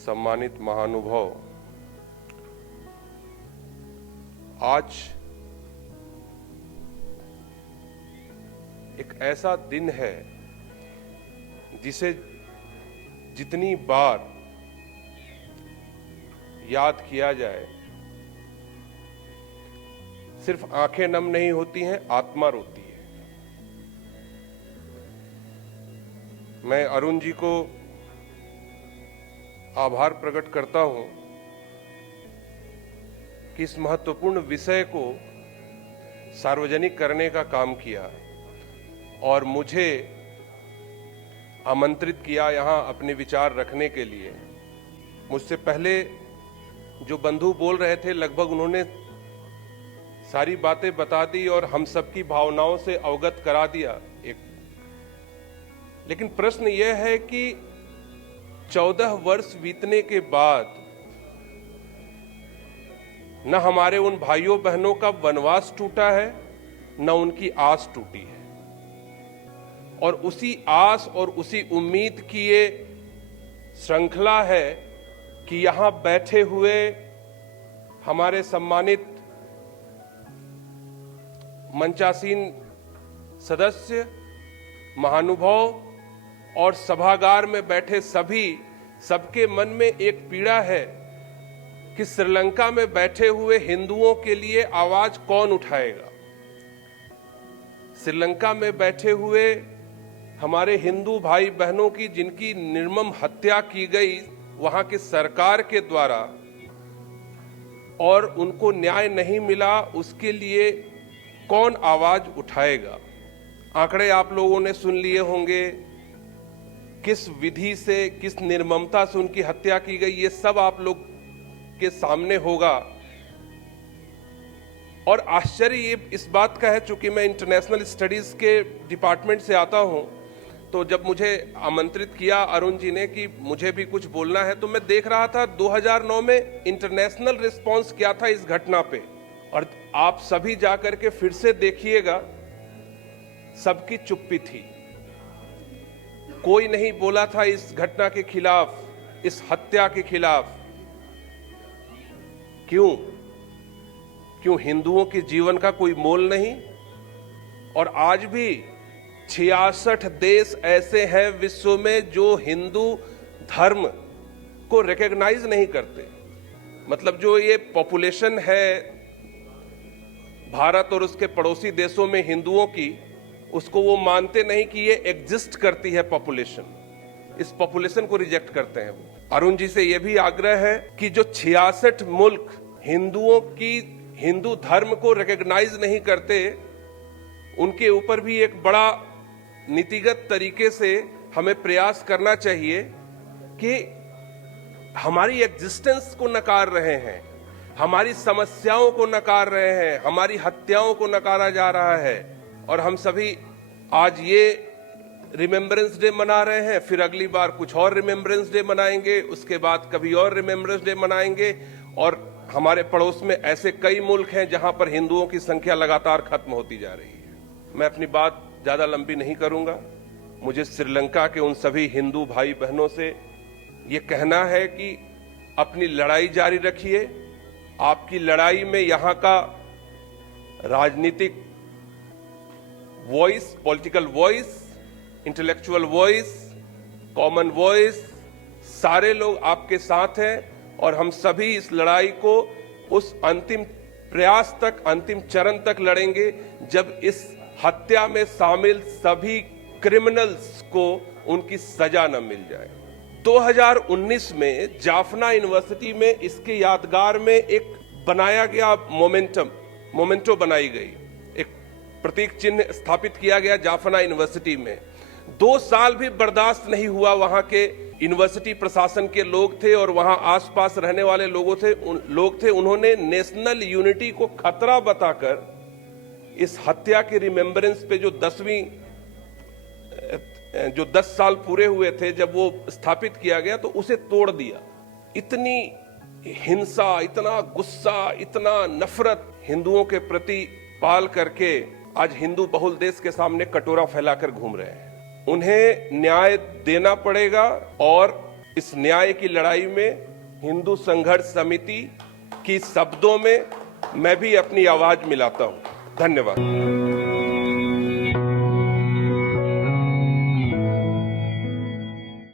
सम्मानित महानुभाव, आज एक ऐसा दिन है जिसे जितनी बार याद किया जाए सिर्फ आंखें नम नहीं होती हैं, आत्मा रोती है। मैं अरुण जी को आभार प्रकट करता हूं कि इस महत्वपूर्ण विषय को सार्वजनिक करने का काम किया और मुझे आमंत्रित किया यहां अपने विचार रखने के लिए। मुझसे पहले जो बंधु बोल रहे थे, लगभग उन्होंने सारी बातें बता दी और हम सबकी भावनाओं से अवगत करा दिया। लेकिन प्रश्न यह है कि 14 वर्ष बीतने के बाद न हमारे उन भाइयों बहनों का वनवास टूटा है, न उनकी आस टूटी है, और उसी आस और उसी उम्मीद की ये श्रृंखला है कि यहां बैठे हुए हमारे सम्मानित मंचासीन सदस्य, महानुभाव और सभागार में बैठे सबके मन में एक पीड़ा है कि श्रीलंका में बैठे हुए हिंदुओं के लिए आवाज कौन उठाएगा। श्रीलंका में बैठे हुए हमारे हिंदू भाई बहनों की जिनकी निर्मम हत्या की गई वहां की सरकार के द्वारा और उनको न्याय नहीं मिला, उसके लिए कौन आवाज उठाएगा। आंकड़े आप लोगों ने सुन लिए होंगे, किस विधि से, किस निर्ममता से उनकी हत्या की गई, ये सब आप लोग के सामने होगा। और आश्चर्य ये इस बात का है, चूंकि मैं इंटरनेशनल स्टडीज के डिपार्टमेंट से आता हूं, तो जब मुझे आमंत्रित किया अरुण जी ने कि मुझे भी कुछ बोलना है, तो मैं देख रहा था 2009 में इंटरनेशनल रिस्पांस क्या था इस घटना पे। और आप सभी जाकर के फिर से देखिएगा, सबकी चुप्पी थी, कोई नहीं बोला था इस घटना के खिलाफ, इस हत्या के खिलाफ। क्यों हिंदुओं के जीवन का कोई मोल नहीं? और आज भी 66 देश ऐसे हैं विश्व में जो हिंदू धर्म को रिकॉग्नाइज नहीं करते। मतलब जो ये पॉपुलेशन है भारत और उसके पड़ोसी देशों में हिंदुओं की, उसको वो मानते नहीं कि ये एग्जिस्ट करती है पॉपुलेशन। इस पॉपुलेशन को रिजेक्ट करते हैं वो। अरुण जी से यह भी आग्रह है कि जो 66 मुल्क हिंदुओं की हिंदू धर्म को रिकॉग्नाइज नहीं करते, उनके ऊपर भी एक बड़ा नीतिगत तरीके से हमें प्रयास करना चाहिए कि हमारी एग्जिस्टेंस को नकार रहे हैं, हमारी समस्याओं को नकार रहे हैं, हमारी हत्याओं को नकारा जा रहा है। और हम सभी आज ये रिमेम्बरेंस डे मना रहे हैं, फिर अगली बार कुछ और रिमेम्बरेंस डे मनाएंगे, उसके बाद कभी और रिमेम्बरेंस डे मनाएंगे। और हमारे पड़ोस में ऐसे कई मुल्क हैं जहां पर हिंदुओं की संख्या लगातार खत्म होती जा रही है। मैं अपनी बात ज्यादा लंबी नहीं करूंगा। मुझे श्रीलंका के उन सभी हिंदू भाई बहनों से ये कहना है कि अपनी लड़ाई जारी रखिए। आपकी लड़ाई में यहां का राजनीतिक voice, political voice, intellectual voice, common voice, सारे लोग आपके साथ हैं और हम सभी इस लड़ाई को उस अंतिम प्रयास तक, अंतिम चरण तक लड़ेंगे जब इस हत्या में शामिल सभी क्रिमिनल्स को उनकी सजा न मिल जाए। 2019 में जाफना यूनिवर्सिटी में इसके यादगार में एक बनाया गया मोमेंटो बनाई गई, एक प्रतीक चिन्ह स्थापित किया गया जाफना यूनिवर्सिटी में। 2 साल भी बर्दाश्त नहीं हुआ। वहां के यूनिवर्सिटी प्रशासन के लोग थे और वहां आसपास रहने वाले लोग थे, उन्होंने नेशनल यूनिटी को खतरा बताकर इस हत्या के रिमेम्बरेंस पे जो 10 साल पूरे हुए थे जब वो स्थापित किया गया, तो उसे तोड़ दिया। इतनी हिंसा, इतना गुस्सा, इतना नफरत हिंदुओं के प्रति पाल करके आज हिंदू बहुल देश के सामने कटोरा फैलाकर घूम रहे हैं। उन्हें न्याय देना पड़ेगा और इस न्याय की लड़ाई में हिंदू संघर्ष समिति की शब्दों में मैं भी अपनी आवाज मिलाता हूं। धन्यवाद।